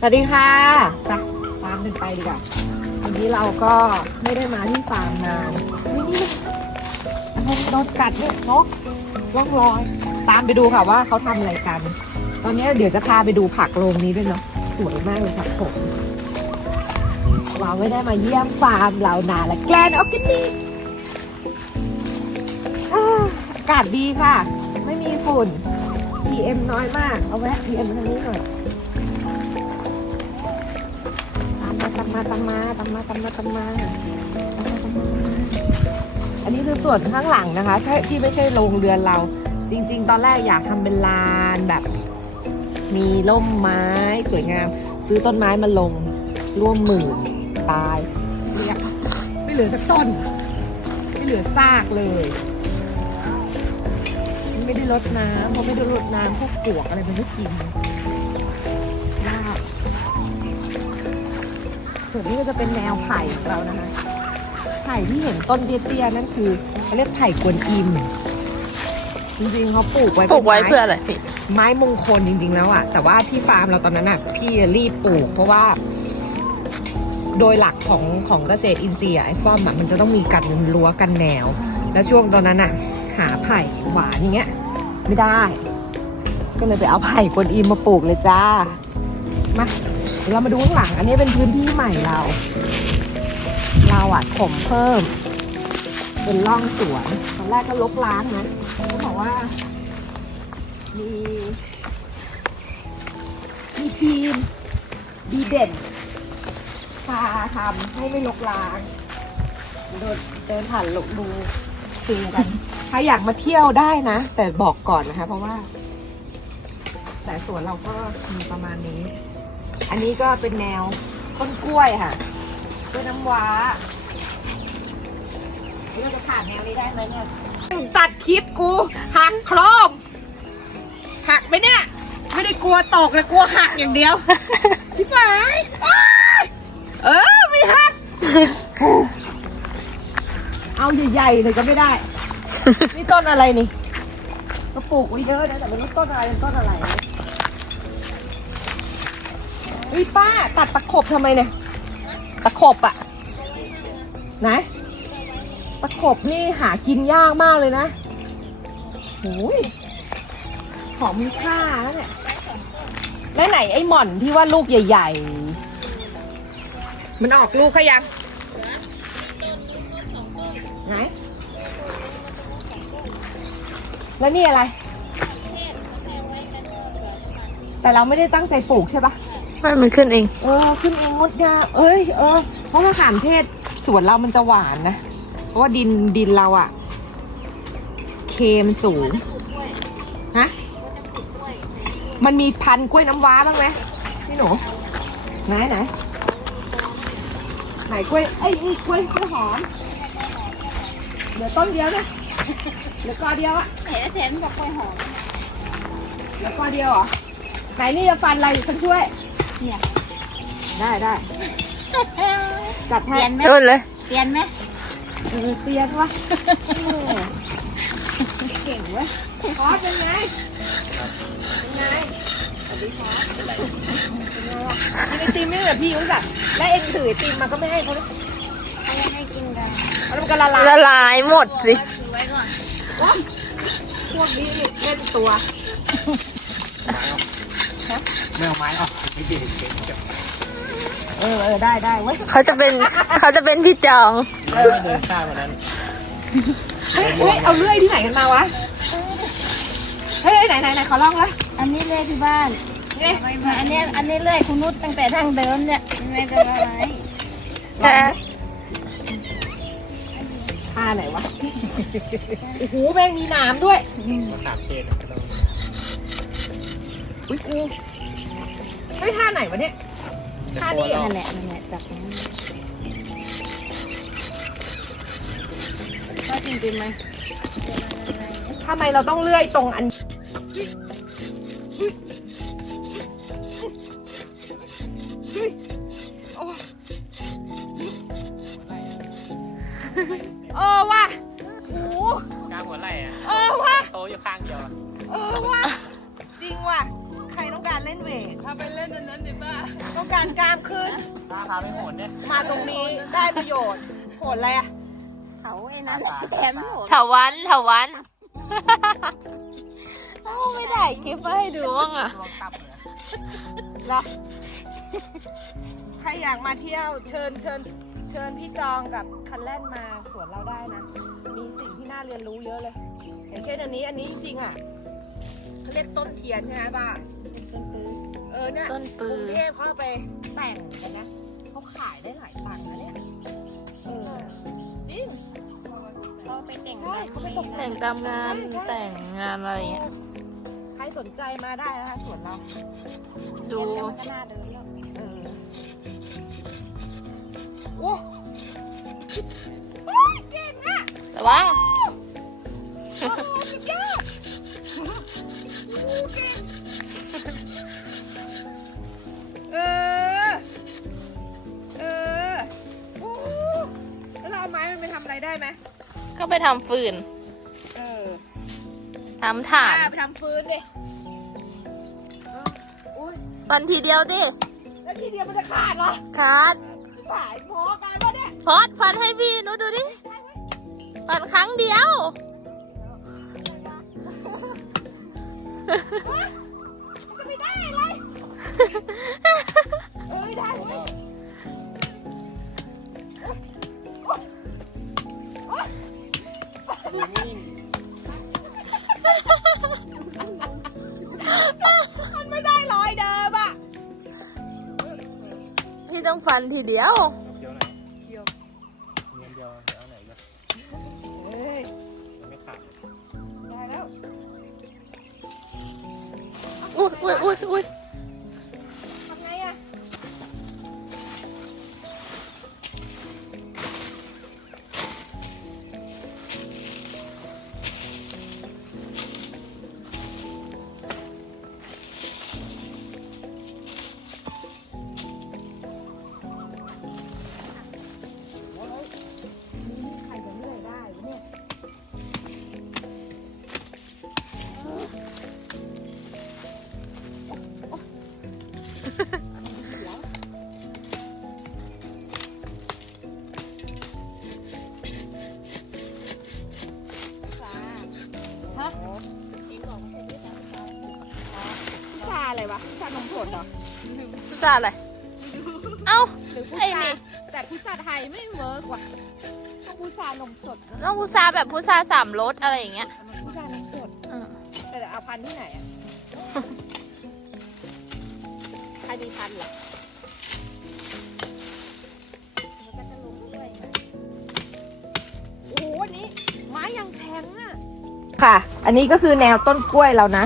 สวัสดีค่ะไปฟาร์มกันไปดีกว่าวันนี้เราก็ไม่ได้มาที่ฟาร์มนานนี่นี่นกโดนกัดเนี่ยนกร่องรอย ตามไปดูค่ะว่าเขาทำอะไรกัน ตอนนี้เดี๋ยวจะพาไปดูผักโรงนี้ด้วยเนาะสวยมากเลยผักผมเราไม่ได้มาเยี่ยมฟาร์มเรานานและแกลนออร์แกนิกอ่อากาศดีค่ะ ไม่มีฝุ่น PM น้อยมาก เอาแวะ PM ทางนี้หน่อย ตามมาตามมาตามมาตามมาตามมาตามมมา อันนี้คือส่วนข้างหลังนะคะที่ไม่ใช่โรงเรือนเรา จริง ๆ ตอนแรกอยากทำเป็นลานแบบ มีร่มไม้สวยงาม ซื้อต้นไม้มาลงร่วมหมื่นตายเรียไม่เหลือสักต้น ไม่เหลือซากเลยไม่ได้รดน้ำเพราะไม่ได้รดน้ำพวกปวกอะไรมันไม่กิน ส่วนนี้ก็จะเป็นแนวไผ่ของเรานะคะ ไผ่ที่เห็นต้นเตี้ยๆนั่นคือเขาเรียกไผ่กวนอิม จริงๆเขาปลูกไว้ปลูกไว้นม้เพื่ออะไรพี่ไม้มงคลจริง ๆ แล้วอะแต่ว่าที่ฟาร์มเราตอนนั้นอะพี่รีบปลูก เพราะว่า โดยหลักของของเกษตรอินทรีย์อะไอ้ฟอมอะมันจะต้องมีกันรั้วกันแนว แล้วช่วงตอนนั้นอะหาไผ่หวานอย่างเงี้ย ไม่ได้ ก็เลยไปเอาไผ่กวนอิมมาปลูกเลยจ้ามา เรามาดูข้างหลัง อันนี้เป็นพื้นที่ใหม่เรา เราอะถมเพิ่ม เป็นร่องสวนตอนแรกก็ลกล้างนะเขาบอกว่า มีมีทีมดีเด่นพาทำให้ไม่ลกล้าง เดินเดินผ่านลกดูฟิลกัน ใครอยากมาเที่ยวได้นะ แต่บอกก่อนนะคะ เพราะว่า แต่สวนเราก็มีประมาณนี้ อันนี้ก็เป็นแนวต้นกล้วยค่ะกล้วยน้ำว้าเราจะผ่านแนวนี้ได้ไหมเนี่ยตัดคลิปกูหักโครมหักไหมเนี่ย ไม่ได้กลัวตกเลยกลัวหักอย่างเดียวชิบหายอ้ายเออไม่หัก เอาใหญ่ๆเลยก็ไม่ได้ นี่ต้นอะไรนี่ก็ปลูกไว้เยอะนะแต่ไม่รู้ต้นอะไรเป็นต้นอะไร นะเฮ้ยป้าตัดตะขบทำไมเนี่ย ตะขบอะไหนตะขบนี่หากินยากมากเลยนะโอ้ยของมีค่าแล้วเนี่ยแล้วไหนไอ้หม่อนที่ว่าลูกใหญ่ ๆ มันออกลูกเขายังไหน แล้วนี่อะไร แต่เราไม่ได้ตั้งใจปลูกใช่ปะ ไม่มันขึ้นเอง เออขึ้นเองงดงามเอ้ยเออเพราะมะขามเทศสวนเรามันจะหวานนะ เพราะว่าดินดินเราอะเคมันสูงฮะมันมีพันธุ์กล้วยน้ำว้าบ้างไหมพี่หนูไหนไหนไหนกล้วยเอ้ยนี่กล้วยกล้วยหอมเหลือต้นเดียวเนี่ยเหลือกอเดียวอะเห็นเห็นบอกกล้วยหอมเหลือกอเดียวเหรอไหนนี่จะฟันอะไรฉันช่วย เนี่ยได้ได้จัดเปให้ลี่ยนไหมโดนเลย เปลี่ยนไหมเออเตียนวะเออเก่งเว้ยคอสเป็นไงเป็นไงสวัสดีครับเป็นไงวะกินไอติมไม่เหมือนพี่รู้จักและเอ็งถือไอติมมาก็ไม่ให้เขาเลยเขายังให้กินกันเอาแล้วมันก็ละลายละลายหมดสิถือไว้ก่อนพวกนี้นี่เล่นตัว ไม่เอาไม้ออกไม่ดีเก่งจังเออเออได้ได้เว้ยเขาจะเป็นเขาจะเป็นพี่จองเดินข้ามวันนั้นเฮ้ยเฮ้ยเอาเลื่อยที่ไหนกันมาวะเฮ้ยไหนไหนไหนขอลองละอันนี้เลื่อยที่บ้านนี่อันนี้อันนี้เลื่อยคุณนุชตั้งแต่ดั้งเดิมเนี่ยไม่เป็นไรแต่ท่าไหนวะโอ้โหแม่งมีหน้ำด้วยมะขามเทศก็ต้ องอุ้ยกูเฮ้ยท่าไหนวะเนี่ยจะท่าโคนี้ตรนั่นแหละนั่นแหละจับนั้นก็จริงๆไหมทำไมเราต้องเลื่อยตรงอัน เออว่ะโอ้โห กลางหัวไหล่อะเออว่ะ โตอยู่ข้างเดียวอะ เออว่ะ เล่นเวทถ้าไปเล่นอันนั้นดิป้าเอต้องการกล้ามขึ้น ตาพาไปโหนเนี่ยมาตรงนี้ได้ประโยชน์โหดอะไรอะเขาไอ้นั้นแถมโหดถาวันถาวันเอ้าไม่ได้คลิปมาให้ดูบ้างอะตัวตับเลยเหรอใครอยากมาเที่ยวเชิญเชิญเชิญพี่จองกับคันแล่นมาสวนเราได้นะ มีสิ่งที่น่าเรียนรู้เยอะเลย อย่างเช่นอันนี้อันนี้จริงๆอะเขาเรียกต้นเทียนใช่ไหมบ้า เออเนี่ยต้นปืกรุองเทพเขาเอาไปแต่งกันนะเขาขายได้หลายตังค์นะเนี่ยเออจริง เขาไปเก่งใช่เขาไปตกแต่ แต่งงตามงานแต่งงานอะไรเงี้ยใครสนใจมาได้นะคะสวนเราดูมันก็น่าเดินแล้วเออโอ้เก่งอะระวัง ก็ไปทำฟืนเออทำถาดไปทำฟืนดิเอออุ้ยฟันทีเดียวดิแล้วทีเดียวมันจะขาดเหรอขาดสายหมอกันวะเนี่ยพอดฟันให้พี่นุดูดิฟันครั้งเดียว มันจะไม่ได้อะไร เอ้ยได้เว้ย ฟันทีเดียวเดี๋ยวไหนเคียวเงินเดียวเอาไหนกันเอ้ยไม่ขาดได้แล้วอุ้ยอุ้ยอุ้ยอุ้ย ซาอะไรวะพิซานมสดเหรอพุทราอะไร เอ้า หรือพุไอ้ซานี่แต่พุซาไทยไม่เวิร์กว่ะต้องพุซานมสดนะต้องพุทราแบบพุทราสามรสอะไรอย่างเงี้ยพุซานมสด เออแต่เอาพันธุ์ที่ไหนอะ ใครมีพันธุ์เหรอมันก็จะลงด้วยไงโอ้โหอันนี้ ไม้ยังแพงอะ ค่ะ อันนี้ก็คือแนวต้นกล้วยเรานะ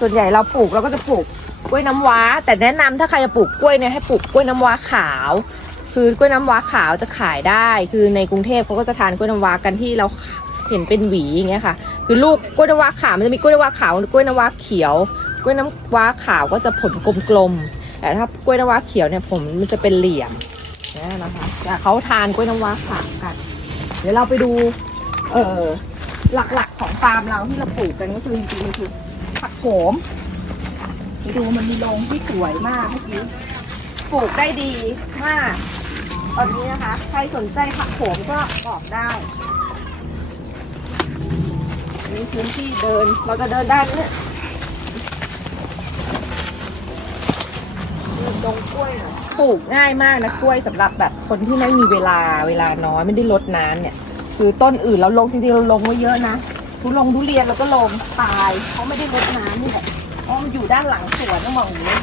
ส่วนใหญ่เราปลูกเราก็จะปลูก กล้วยน้ำว้า แต่แนะนำถ้าใครจะปลูกกล้วยเนี่ยให้ปลูกกล้วยน้ำว้าขาว คือกล้วยน้ำว้าขาวจะขายได้ คือในกรุงเทพเขาก็จะทานกล้วยน้ำว้ากันที่เราเห็นเป็นหวีอย่างเงี้ยค่ะ คือลูกกล้วยน้ำว้าขาวมันจะมีกล้วยน้ำว้าขาวกล้วยน้ำว้าเขียว กล้วยน้ำว้าขาวก็จะผลกลมๆแต่ถ้ากล้วยน้ำว้าเขียวเนี่ยผมมันจะเป็นเหลี่ยมเนี่ยนะคะแต่เขาทานกล้วยน้ำว้าขาวกัน เดี๋ยวเราไปดู เออหลักๆของฟาร์มเราที่เราปลูกกันก็คือจริงๆคือผักโขม ดูมันมีโรงที่สวยมากเมื่อกี้ปลูกได้ดีมากตอนนี้นะคะ ใครสนใจผักโขมก็บอกได้มีพื้นที่เดินเราจะเดินได้เนี่ยตรงกล้วยน่อยปลูกง่ายมากนะกล้วยสำหรับแบบคนที่ไม่มีเวลาเวลาน้อยไม่ได้รดน้ำเนี่ย คือต้นอื่นเราลงจริงๆเราลงไว้เยอะนะทุลงทุเรียนเราก็ลงตายเขาไม่ได้รดน้ำนี่แหละ อยู่ด้านหลังสวนต้องมองอย่างนี้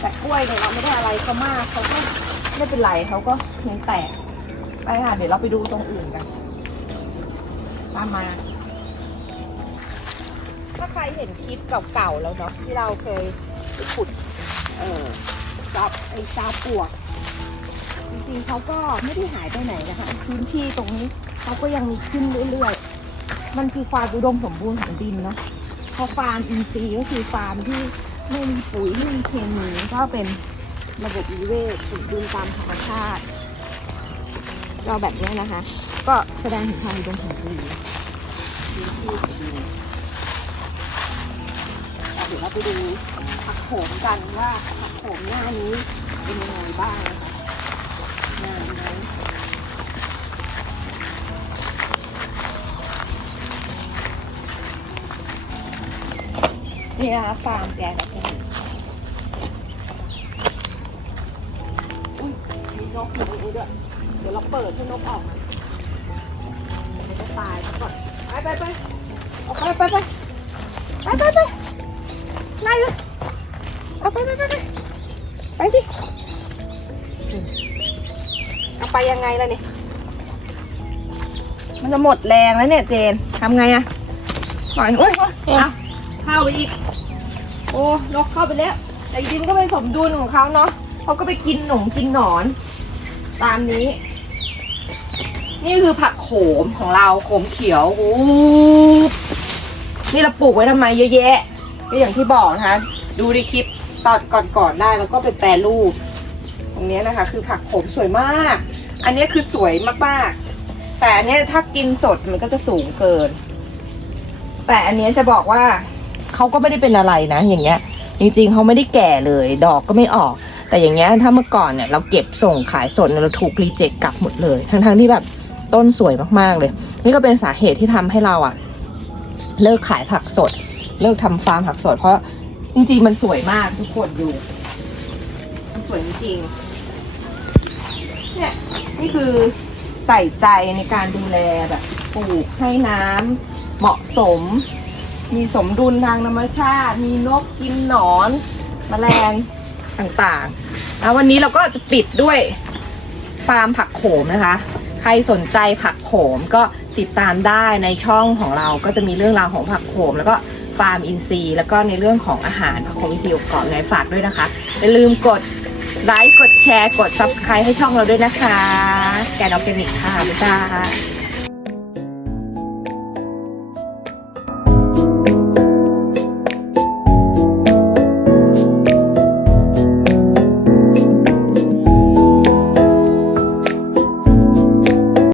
แต่กล้วยเนี่ยเราไม่ได้อะไรเขามากเขาก็ไม่เป็นไรเขาก็ยังแตกไปค่ะเดี๋ยวเราไปดูตรงอื่นกันตามมา ถ้าใครเห็นคลิปเก่าๆแล้วเนาะที่เราเคยขุด เออจับไอ้ซาปวก จริงๆเขาก็ไม่ได้หายไปไหนนะคะพื้นที่ตรงนี้เขาก็ยังมีขึ้นเรื่อยๆ มันคือความอุดมสมบูรณ์ของดินเนาะ พอฟาร์มอินทรีย์ก็คือฟาร์มที่ไม่มีปุ๋ยไม่มีเคมีก็เป็นระบบนิเวศสมดุลตามธรรมชาติ เราแบบนี้นะคะ ก็แสดงถึงความอุดมสมบูรณ์พื้นที่ของดินเดี๋ยวเราไปดูผักโขมกันว่าผักโขมหน้านี้เป็นยังไง นะคะฟาร์มแกกับแกอุ้ยมีนกอยู่ตรงนี้ด้วย เดี๋ยวเราเปิดให้นกออกมามันจะตายก่อนไปไปไปออกไปไปไปไปไปไปไล่เลยเอาไปไปไปไปไปดิเอาไปยังไงล่ะเนี่ยมันจะหมดแรงแล้วเนี่ยเจนทำไงอะปล่อยโอ้ยอะเข้าไปอีก โอ้นกเข้าไปแล้ว แต่จริงๆมันก็เป็นสมดุลของเขาเนาะเขาก็ไปกินหนงกินหนอน ตามนี้ นี่คือผักโขมของเราโขมเขียวโอ้นี่เราปลูกไว้ทำไมเยอะแยะก็อย่างที่บอกนะคะ ดูในคลิปตอนก่อนๆได้แล้วก็ไปแปรรูป ตรงนี้นะคะ คือผักโขมสวยมาก อันนี้คือสวยมากๆ แต่อันนี้ถ้ากินสดมันก็จะสูงเกิน แต่อันนี้จะบอกว่า เขาก็ไม่ได้เป็นอะไรนะ อย่างเงี้ย จริงๆเขาไม่ได้แก่เลย ดอกก็ไม่ออก แต่อย่างเงี้ยถ้าเมื่อก่อนเนี่ยเราเก็บส่งขายสดเราถูกรีเจ็คกลับหมดเลย ทั้งๆที่แบบต้นสวยมากๆเลย นี่ก็เป็นสาเหตุที่ทำให้เราอะเลิกขายผักสด เลิกทำฟาร์มผักสด เพราะจริงๆมันสวยมากทุกคนดูมันสวยจริงเนี่ยนี่คือใส่ใจในการดูแลแบบปลูกให้น้ำเหมาะสม มีสมดุลทางธรรมชาติ มีนกกินหนอนแมลงต่างๆ แล้ววันนี้เราก็จะปิดด้วยฟาร์มผักโขมนะคะ ใครสนใจผักโขมก็ติดตามได้ในช่องของเราก็จะมีเรื่องราวของผักโขม แล้วก็ฟาร์มอินทรีย์แล้วก็ในเรื่องของอาหารผักโขมอินทรีย์อบกรอบไงฝากด้วยนะคะอย่าลืมกดไลค์กดแชร์กด subscribe ให้ช่องเราด้วยนะคะ แกนออร์แกนิกค่ะบ๊ายบาย